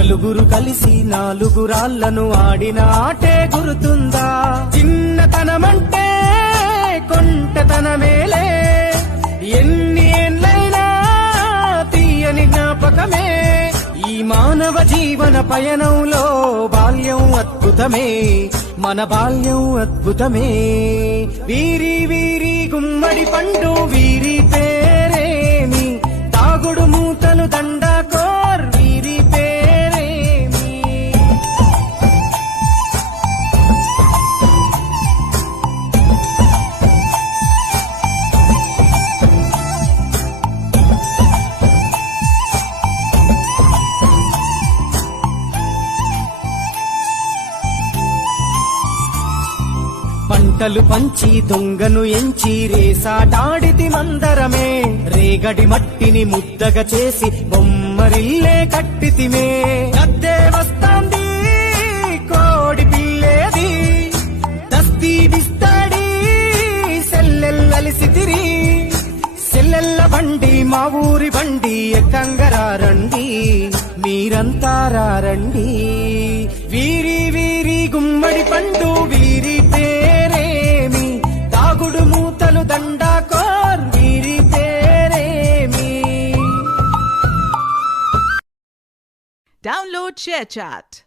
నలుగురు కలిసి నాలుగు రాళ్లను ఆడిన ఆటే గుర్తుందా? చిన్నతనమంటే కొంటతనమేలే, ఎన్ని ఏళ్ళైనా తీయని జ్ఞాపకమే. ఈ మానవ జీవన పయనంలో బాల్యం అద్భుతమే, మన బాల్యం అద్భుతమే. వీరి వీరి గుమ్మడి పండు వీరి పేరేమి, తాగుడు మూతలు దండాకోర్ వీరి పేరేమి. పంటలు పంచి దొంగను ఎంచి రేసాటాడితి మందరమే, రేగడి మట్టిని ముద్దగా చేసి బొమ్మరిల్లే కట్టితిమే. గద్దే వస్తాంది కోడి పిల్లేది, దస్తీ బిస్తాడి సెల్లెల్లలిసితిరి. సెల్లెల్ల బండి మా ఊరి బండి ఎక్కంగరారండి, మీరంతా రారండి. వీరి వీరి గుమ్మడి పండు వీరి పేరేమి, తాగుడు మూతలు దండాకోర్ వీరి పేరేమి. Download ShareChat.